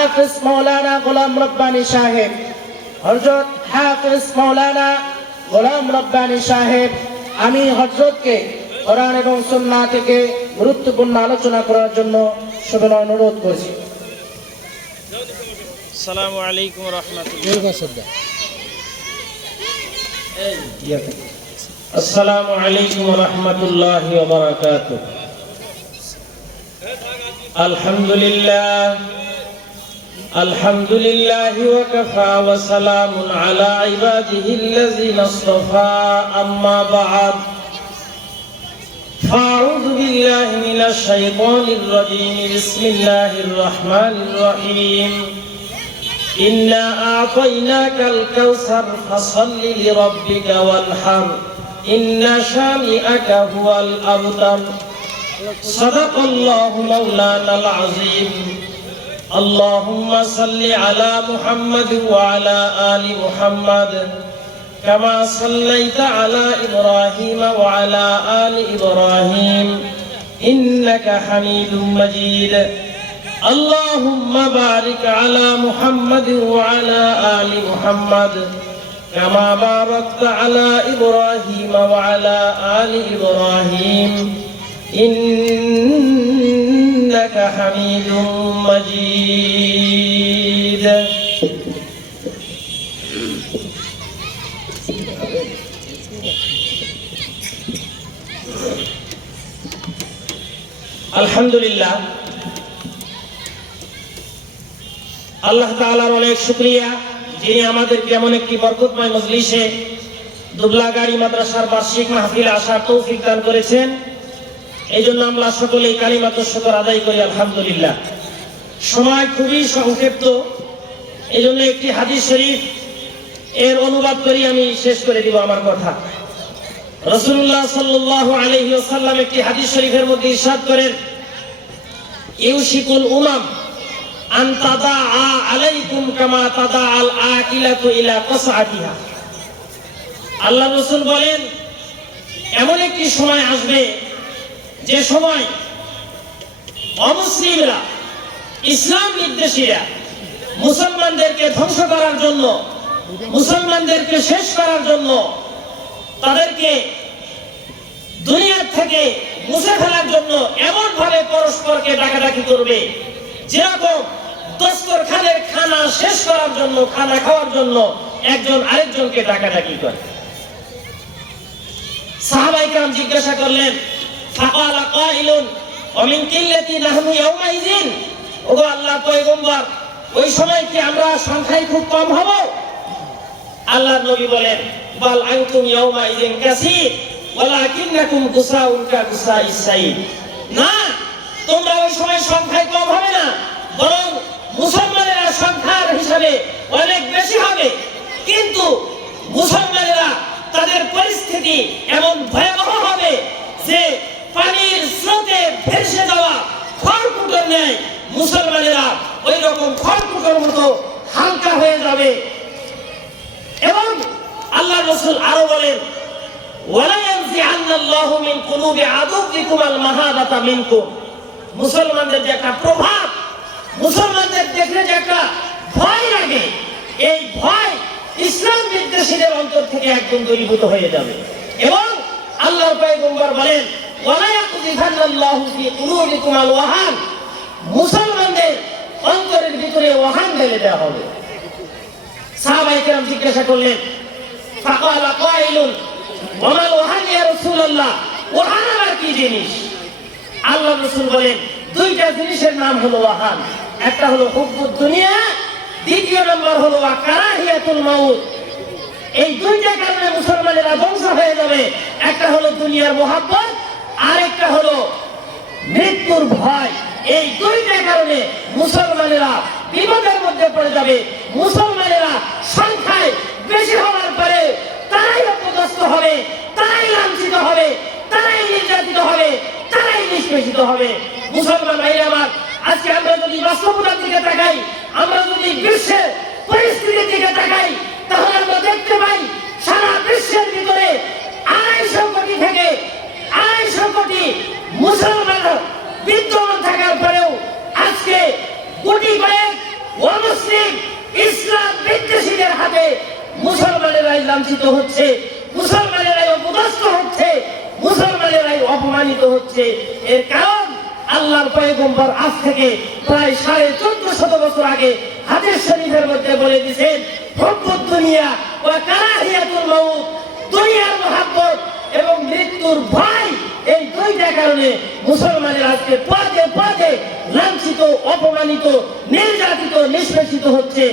হাফেজ মাওলানা গোলাম রব্বানী সাহেব, হযরত হাফেজ মাওলানা গোলাম রব্বানী সাহেব, আমি হযরতকে কোরআন এবং সুন্নাহ থেকে গুরুত্বপূর্ণ আলোচনা করার জন্য সবিনয় অনুরোধ করছি। আসসালামু আলাইকুম ওয়া রাহমাতুল্লাহ। আসসালামু আলাইকুম ওয়া রাহমাতুল্লাহি ওয়া বারাকাতুহু। আলহামদুলিল্লাহ আলহামদুলিল্লাহি ওয়া কাফা ওয়া সালামুন আলা ইবাদিহিল্লাযিনা ইসতাফা, আম্মা বা'দ। আউযু বিল্লাহি মিনাশ শাইতানির রাজীম। বিসমিল্লাহির রাহমানির রহিম। ইন্না আ'তাইনাকাল কাউসার ফাসাল্লি লিরাব্বিকা ওয়ানহার ইন্না শানি'আকা হুয়াল আবতার। সাদাকাল্লাহু মাওলানাল আযীম। আল্লাহুম্মা সাল্লি আলা মুহাম্মাদ ওয়া আলা আলি মুহাম্মাদ কামা সাল্লাইতা আলা ইব্রাহিম ওয়া আলা আলি ইব্রাহিম ইন্নাকা হামিদুম মাজিদ। আল্লাহুম্মা বারিক আলা মুহাম্মাদ ওয়া আলা আলি মুহাম্মাদ কামা বারাকতা আলা ইব্রাহিম ওয়া আলা আলি ইব্রাহিম ইন্নাকা হামিদুম মাজিদ। আলহামদুলিল্লাহ, আল্লাহ তাআলার অনেক শুকরিয়া, যিনি আমাদেরকে এমন একটি বরকতময় মজলিসে দুবলাগাড়ি মাদ্রাসার বার্ষিক মাহফিলে আসার তৌফিক দান করেছেন। এই জন্য আমরা সকলেই কালিমাতুশ শুকর আদায় করি আলহামদুলিল্লাহ। সময় খুবই সংক্ষিপ্ত, এই জন্য একটি হাদিস শরীফ এর অনুবাদ করি আমি শেষ করে দিব আমার কথা। রাসূলুল্লাহ সাল্লাল্লাহু আলাইহি ওয়াসাল্লাম একটি হাদিস শরীফের মধ্যে ইরশাদ করেন, ইউশিকুল উমাম আন তাদাআ আলাইকুম কামা তাদাআল আকিলাতু ইলা কাসআতিহা। আল্লাহ রাসূল বলেন, এমন একটি সময় আসবে যে সময় অমুসলিমরা, ইসলাম বিদ্বেষীরা মুসলমানদেরকে ধ্বংস করার জন্য, মুসলমানদেরকে শেষ করার জন্য, তাদেরকে দুনিয়ার থেকে মুছে ফেলার জন্য এমন ভাবে পরস্পরকে ডাকাডাকি করবে যেরকম দস্তরখানের খানা শেষ করার জন্য, খানা খাওয়ার জন্য একজন আরেকজনকে ডাকাডাকি করে। সাহাবায়ে কেরাম জিজ্ঞাসা করলেন, ফাকালা কাইলুন ওয়া মিন কিল্লাতি নাহনু ইয়াউমাইযিন, ওগো আল্লাহর পয়গম্বর, ওই সময় কি আমরা সংখ্যায় খুব কম হব? আল্লাহর নবী বলেন, বাল আনতুম ইয়াউমাইযিন কাসীর ওয়ালাকিন্নাকুম গুসাউন কা গুসাইস সাইল। না, তোমরা ওই সময় সংখ্যায় কম হবে না, বরং মুসলমানেরা সংখ্যার হিসাবে অনেক বেশি হবে, কিন্তু মুসলমানেরা তাদের পরিস্থিতি এমন ভয়াবহ হবে যে পানির স্রোতে ভেসে যাওয়া খড়কুটোর ন্যায় মুসলমানেরা ওই রকম খড়কুটোর মতো হালকা হয়ে যাবে। এবং আল্লাহ রাসূল আরো বলেন, ওয়ালা ইয়ানজিআন্নাল্লাহু মিন কুলুবি আদুবিকুম আল মাহাদাতা মিনকুম। মুসলমানদের যে একটা প্রভাব, মুসলমানদের দেখলে যে একটা ভয় লাগে, এই ভয় ইসলাম বিদ্বেষীদের অন্তর থেকে একদম দূরীভূত হয়ে যাবে। এবং আল্লাহর পয়গম্বর বলেন, ওয়ালা ইয়াকুযিফান্নাল্লাহু ফি কুলুবিকুম আল ওয়াহান। মুসলমানদের অন্তরের ভিতরে ওয়াহান ঢেলে দেওয়া হবে। সাহাবায়ে কেরাম জিজ্ঞাসা করলেন, ফাকালা কাইলুন ওয়া মাল ওয়াহান ইয়া রাসূলুল্লাহ, ওয়াহান আবার কি জিনিস? আল্লাহ রাসূল বলেন, দুইটা জিনিসের নাম হলো ওয়াহান। একটা হলো হুব্বুদ দুনিয়া, দ্বিতীয় নম্বর হলো কারাহিয়াতুল মাউত। এই দুইটা কারণে মুসলমানেরা ধ্বংস হয়ে যাবে। একটা হলো দুনিয়ার মোহাব্বত, আর একটা হলো মৃত্যুর ভয়। এই দুইটা কারণে মুসলমানেরা বিপদের মধ্যে পড়ে যাবে। মুসলমানেরা সংখ্যায় বেশি হওয়ার পরে তারাই অপদস্থ হবে, তারাই লাঞ্ছিত হবে, তারাই নির্যাতিত হবে, তারাই নিষ্পেষিত হবে। মুসলমান ভাইরা আমার, আজকে আমরা যদি বাস্তবতার দিকে তাকাই, আমরা যদি বিশ্বের পরিস্থিতির দিকে তাকাই, তাহলে আমরা দেখতে পাই সারা বিশ্বের ভিতরে 250 কোটি থেকে 250 কোটি মুসলমান বিদ্যমান থাকার পরেও আজকে কোটি কয়েক অমুসলিম ইসলাম বিদ্বেষীদের হাতে মুসলমানেরাই লাঞ্ছিত হচ্ছে, মুসলমানেরাই অপদস্থ হচ্ছে, মুসলমানেরাই অপমানিত হচ্ছে। এর কারণ আল্লাহর পয়গম্বর আজ থেকে প্রায় 1450 বছর আগে হাদিস শরীফের মধ্যে বলে দিয়েছেন, হুব্বুদ দুনিয়া ওয়া কারাহিয়াতুল মাউত, দুনিয়ার মহব্বত এবং মৃত্যুর ভয়, এই দুইটা কারণে মুসলমানের আজকে পদে পদে লাঞ্ছিত, অপমানিত, নির্যাতিত, নিষ্পেষিত হচ্ছে।